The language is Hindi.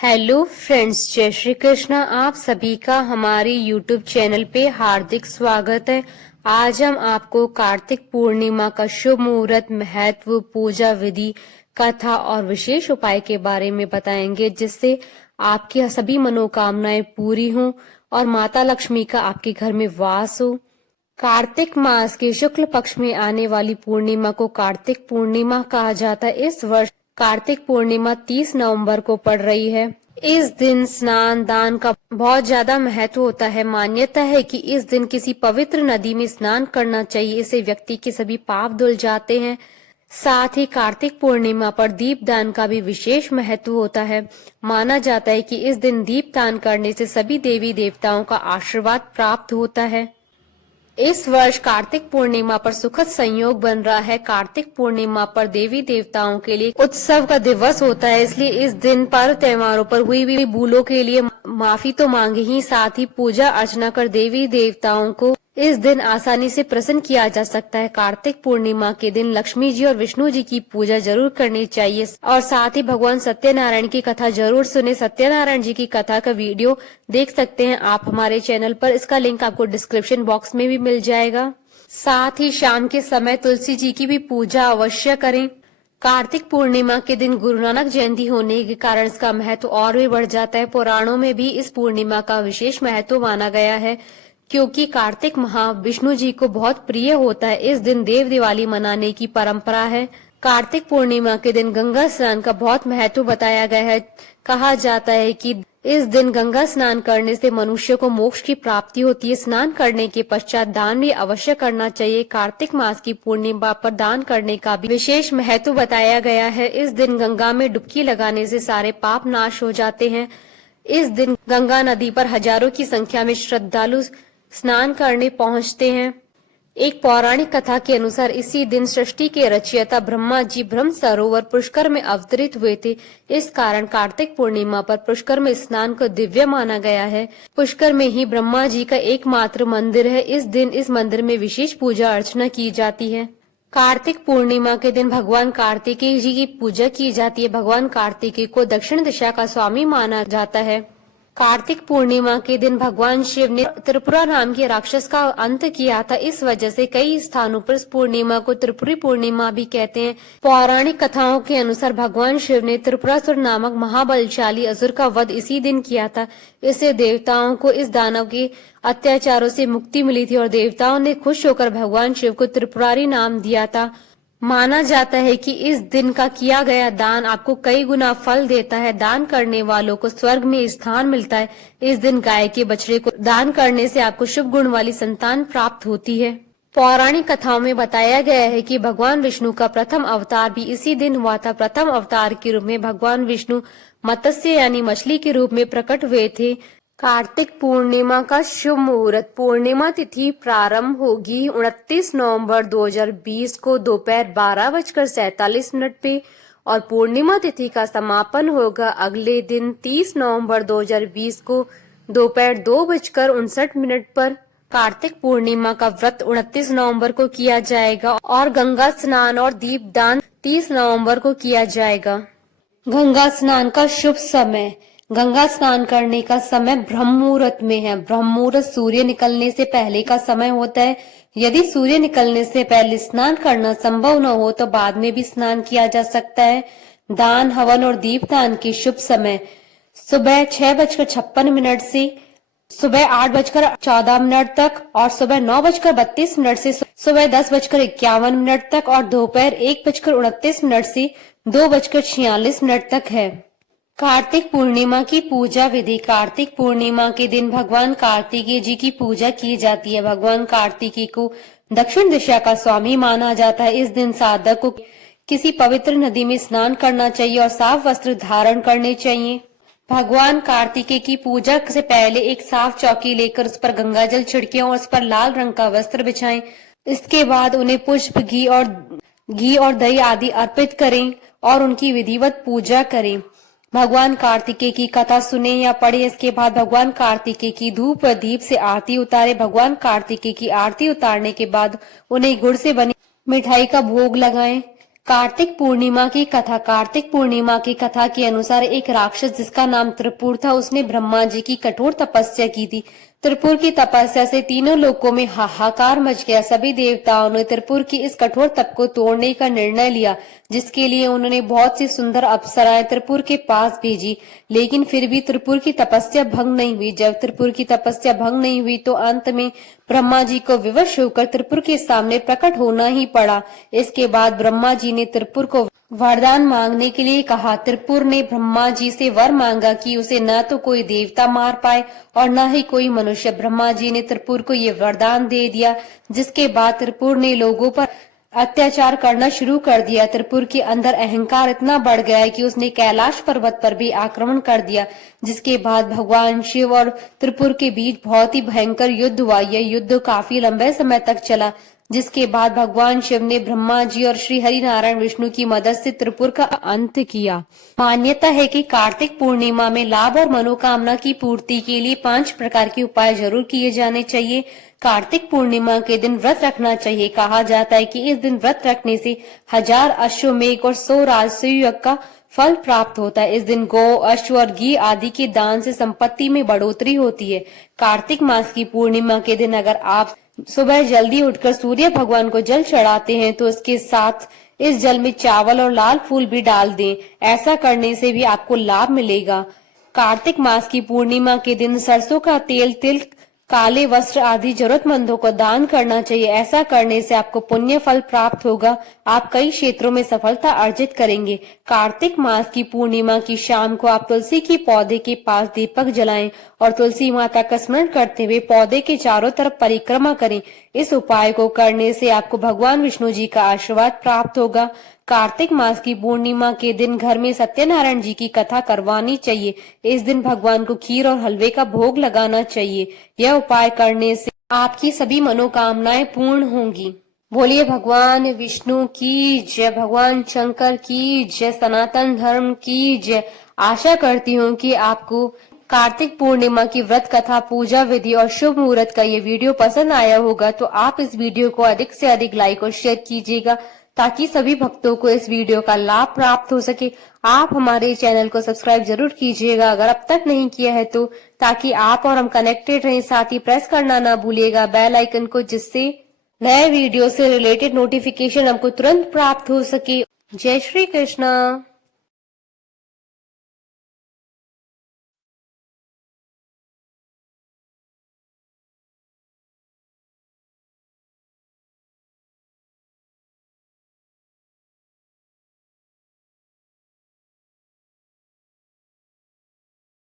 हेलो फ्रेंड्स, जय श्री कृष्ण। आप सभी का हमारे यूट्यूब चैनल पे हार्दिक स्वागत है। आज हम आपको कार्तिक पूर्णिमा का शुभ मुहूर्त, महत्व, पूजा विधि, कथा और विशेष उपाय के बारे में बताएंगे, जिससे आपकी सभी मनोकामनाएं पूरी हों और माता लक्ष्मी का आपके घर में वास हो। कार्तिक मास के शुक्ल पक्ष में आने वाली पूर्णिमा को कार्तिक पूर्णिमा कहा जाता है। इस वर्ष कार्तिक पूर्णिमा 30 नवंबर को पड़ रही है। इस दिन स्नान दान का बहुत ज्यादा महत्व होता है। मान्यता है कि इस दिन किसी पवित्र नदी में स्नान करना चाहिए, इससे व्यक्ति के सभी पाप धुल जाते हैं। साथ ही कार्तिक पूर्णिमा पर दीप दान का भी विशेष महत्व होता है। माना जाता है कि इस दिन दीप दान करने से सभी देवी देवताओं का आशीर्वाद प्राप्त होता है। इस वर्ष कार्तिक पूर्णिमा पर सुखद संयोग बन रहा है। कार्तिक पूर्णिमा पर देवी देवताओं के लिए उत्सव का दिवस होता है, इसलिए इस दिन पर त्योहारों पर हुई भूलों के लिए माफी तो मांगे ही, साथ ही पूजा अर्चना कर देवी देवताओं को इस दिन आसानी से प्रसन्न किया जा सकता है। कार्तिक पूर्णिमा के दिन लक्ष्मी जी और विष्णु जी की पूजा जरूर करनी चाहिए और साथ ही भगवान सत्यनारायण की कथा जरूर सुने। सत्यनारायण जी की कथा का वीडियो देख सकते हैं आप हमारे चैनल पर, इसका लिंक आपको डिस्क्रिप्शन बॉक्स में भी मिल जाएगा। साथ ही शाम के समय तुलसी जी की भी पूजा अवश्य करें। कार्तिक पूर्णिमा के दिन गुरु नानक जयंती होने के कारण इसका महत्व और भी बढ़ जाता है। पुराणों में भी इस पूर्णिमा का विशेष महत्व माना गया है, क्योंकि कार्तिक माह विष्णु जी को बहुत प्रिय होता है। इस दिन देव दिवाली मनाने की परंपरा है। कार्तिक पूर्णिमा के दिन गंगा स्नान का बहुत महत्व बताया गया है। कहा जाता है कि इस दिन गंगा स्नान करने से मनुष्य को मोक्ष की प्राप्ति होती है। स्नान करने के पश्चात दान भी अवश्य करना चाहिए। कार्तिक मास की पूर्णिमा पर दान करने का भी विशेष महत्व बताया गया है। इस दिन गंगा में डुबकी लगाने से सारे पाप नाश हो जाते हैं। इस दिन गंगा नदी पर हजारों की संख्या में श्रद्धालु स्नान करने पहुंचते हैं। एक पौराणिक कथा के अनुसार इसी दिन सृष्टि के रचयिता ब्रह्मा जी ब्रह्म सरोवर पुष्कर में अवतरित हुए थे। इस कारण कार्तिक पूर्णिमा पर पुष्कर में स्नान को दिव्य माना गया है। पुष्कर में ही ब्रह्मा जी का एकमात्र मंदिर है। इस दिन इस मंदिर में विशेष पूजा अर्चना की जाती है। कार्तिक पूर्णिमा के दिन भगवान कार्तिकेय जी की पूजा की जाती है। भगवान कार्तिकेय को दक्षिण दिशा का स्वामी माना जाता है। कार्तिक पूर्णिमा के दिन भगवान शिव ने त्रिपुरा नाम के राक्षस का अंत किया था। इस वजह से कई स्थानों पर इस पूर्णिमा को त्रिपुरी पूर्णिमा भी कहते हैं। पौराणिक कथाओं के अनुसार भगवान शिव ने त्रिपुरासुर नामक महाबलशाली असुर का वध इसी दिन किया था। इससे देवताओं को इस दानव के अत्याचारों से मुक्ति मिली थी और देवताओं ने खुश होकर भगवान शिव को त्रिपुरारी नाम दिया था। माना जाता है कि इस दिन का किया गया दान आपको कई गुना फल देता है। दान करने वालों को स्वर्ग में स्थान मिलता है। इस दिन गाय के बछड़े को दान करने से आपको शुभ गुण वाली संतान प्राप्त होती है। पौराणिक कथाओं में बताया गया है कि भगवान विष्णु का प्रथम अवतार भी इसी दिन हुआ था। प्रथम अवतार के रूप में भगवान विष्णु मत्स्य यानी मछली के रूप में प्रकट हुए थे। कार्तिक पूर्णिमा का शुभ मुहूर्त। पूर्णिमा तिथि प्रारंभ होगी 29 नवंबर 2020 को दोपहर 12:47 पे और पूर्णिमा तिथि का समापन होगा अगले दिन 30 नवंबर 2020 को दोपहर 2:59 पर। कार्तिक पूर्णिमा का व्रत 29 नवंबर को किया जाएगा और गंगा स्नान और दीप दान 30 नवंबर को किया जाएगा। गंगा स्नान का शुभ समय। गंगा स्नान करने का समय ब्रह्म मुहूर्त में है। ब्रह्म मुहूर्त सूर्य निकलने से पहले का समय होता है। यदि सूर्य निकलने से पहले स्नान करना संभव न हो तो बाद में भी स्नान किया जा सकता है। दान, हवन और दीपदान के शुभ समय सुबह 6:56 से सुबह 8:14 तक और सुबह 9:32 से सुबह 10:51 तक और दोपहर 1:29 से 2:46 तक है। कार्तिक पूर्णिमा की पूजा विधि। कार्तिक पूर्णिमा के दिन भगवान कार्तिकेय जी की पूजा की जाती है। भगवान कार्तिकेय को दक्षिण दिशा का स्वामी माना जाता है। इस दिन साधक को किसी पवित्र नदी में स्नान करना चाहिए और साफ वस्त्र धारण करने चाहिए। भगवान कार्तिकेय की पूजा से पहले एक साफ चौकी लेकर उस पर गंगा जल छिड़कें और उस पर लाल रंग का वस्त्र बिछाएं। इसके बाद उन्हें पुष्प, घी और दही आदि अर्पित करें और उनकी विधिवत पूजा करें। भगवान कार्तिकेय की कथा सुने या पढ़े। इसके बाद भगवान कार्तिकेय की धूप व दीप से आरती उतारे। भगवान कार्तिकेय की आरती उतारने के बाद उन्हें गुड़ से बनी मिठाई का भोग लगाएं। कार्तिक पूर्णिमा की कथा। कार्तिक पूर्णिमा की कथा के अनुसार एक राक्षस जिसका नाम त्रिपुर था, उसने ब्रह्मा जी की कठोर तपस्या की थी। त्रिपुर की तपस्या से तीनों लोकों में हाहाकार मच गया। सभी देवताओं ने त्रिपुर की इस कठोर तप को तोड़ने का निर्णय लिया, जिसके लिए उन्होंने बहुत सी सुंदर अप्सराएं त्रिपुर के पास भेजी। लेकिन फिर भी त्रिपुर की तपस्या भंग नहीं हुई। जब त्रिपुर की तपस्या भंग नहीं हुई तो अंत में ब्रह्मा जी को विवश होकर त्रिपुर के सामने प्रकट होना ही पड़ा। इसके बाद ब्रह्मा जी ने त्रिपुर को वरदान मांगने के लिए कहा। त्रिपुर ने ब्रह्मा जी से वर मांगा कि उसे न तो कोई देवता मार पाए और न ही कोई मनुष्य। ब्रह्मा जी ने त्रिपुर को ये वरदान दे दिया, जिसके बाद त्रिपुर ने लोगों पर अत्याचार करना शुरू कर दिया। त्रिपुर के अंदर अहंकार इतना बढ़ गया है कि उसने कैलाश पर्वत पर भी आक्रमण कर दिया, जिसके बाद भगवान शिव और त्रिपुर के बीच बहुत ही भयंकर युद्ध हुआ। यह युद्ध काफी लंबे समय तक चला, जिसके बाद भगवान शिव ने ब्रह्मा जी और श्री हरि नारायण विष्णु की मदद से त्रिपुर का अंत किया। मान्यता है कि कार्तिक पूर्णिमा में लाभ और मनोकामना की पूर्ति के लिए 5 प्रकार के उपाय जरूर किए जाने चाहिए। कार्तिक पूर्णिमा के दिन व्रत रखना चाहिए। कहा जाता है कि इस दिन व्रत रखने से 1000 अश्वमेघ और 100 राजसूय यज्ञ का फल प्राप्त होता है। इस दिन गौ, अश्व और घी आदि के दान से संपत्ति में बढ़ोतरी होती है। कार्तिक मास की पूर्णिमा के दिन अगर आप सुबह जल्दी उठकर सूर्य भगवान को जल चढ़ाते हैं तो इसके साथ इस जल में चावल और लाल फूल भी डाल दें। ऐसा करने से भी आपको लाभ मिलेगा। कार्तिक मास की पूर्णिमा के दिन सरसों का तेल, तिल, काले वस्त्र आदि जरूरतमंदों को दान करना चाहिए। ऐसा करने से आपको पुण्य फल प्राप्त होगा। आप कई क्षेत्रों में सफलता अर्जित करेंगे। कार्तिक मास की पूर्णिमा की शाम को आप तुलसी के पौधे के पास दीपक जलाएं और तुलसी माता का स्मरण करते हुए पौधे के चारों तरफ परिक्रमा करें। इस उपाय को करने से आपको भगवान विष्णु जी का आशीर्वाद प्राप्त होगा। कार्तिक मास की पूर्णिमा के दिन घर में सत्यनारायण जी की कथा करवानी चाहिए। इस दिन भगवान को खीर और हलवे का भोग लगाना चाहिए। यह उपाय करने से आपकी सभी मनोकामनाएं पूर्ण होंगी। बोलिए भगवान विष्णु की जय, भगवान शंकर की जय, सनातन धर्म की जय। आशा करती हूँ कि आपको कार्तिक पूर्णिमा की व्रत कथा, पूजा विधि और शुभ मुहूर्त का ये वीडियो पसंद आया होगा। तो आप इस वीडियो को अधिक से अधिक लाइक और शेयर कीजिएगा, ताकि सभी भक्तों को इस वीडियो का लाभ प्राप्त हो सके। आप हमारे चैनल को सब्सक्राइब जरूर कीजिएगा अगर अब तक नहीं किया है तो, ताकि आप और हम कनेक्टेड रहें। साथ ही प्रेस करना ना भूलिएगा बेल आइकन को, जिससे नए वीडियो से रिलेटेड नोटिफिकेशन हमको तुरंत प्राप्त हो सके। जय श्री कृष्णा।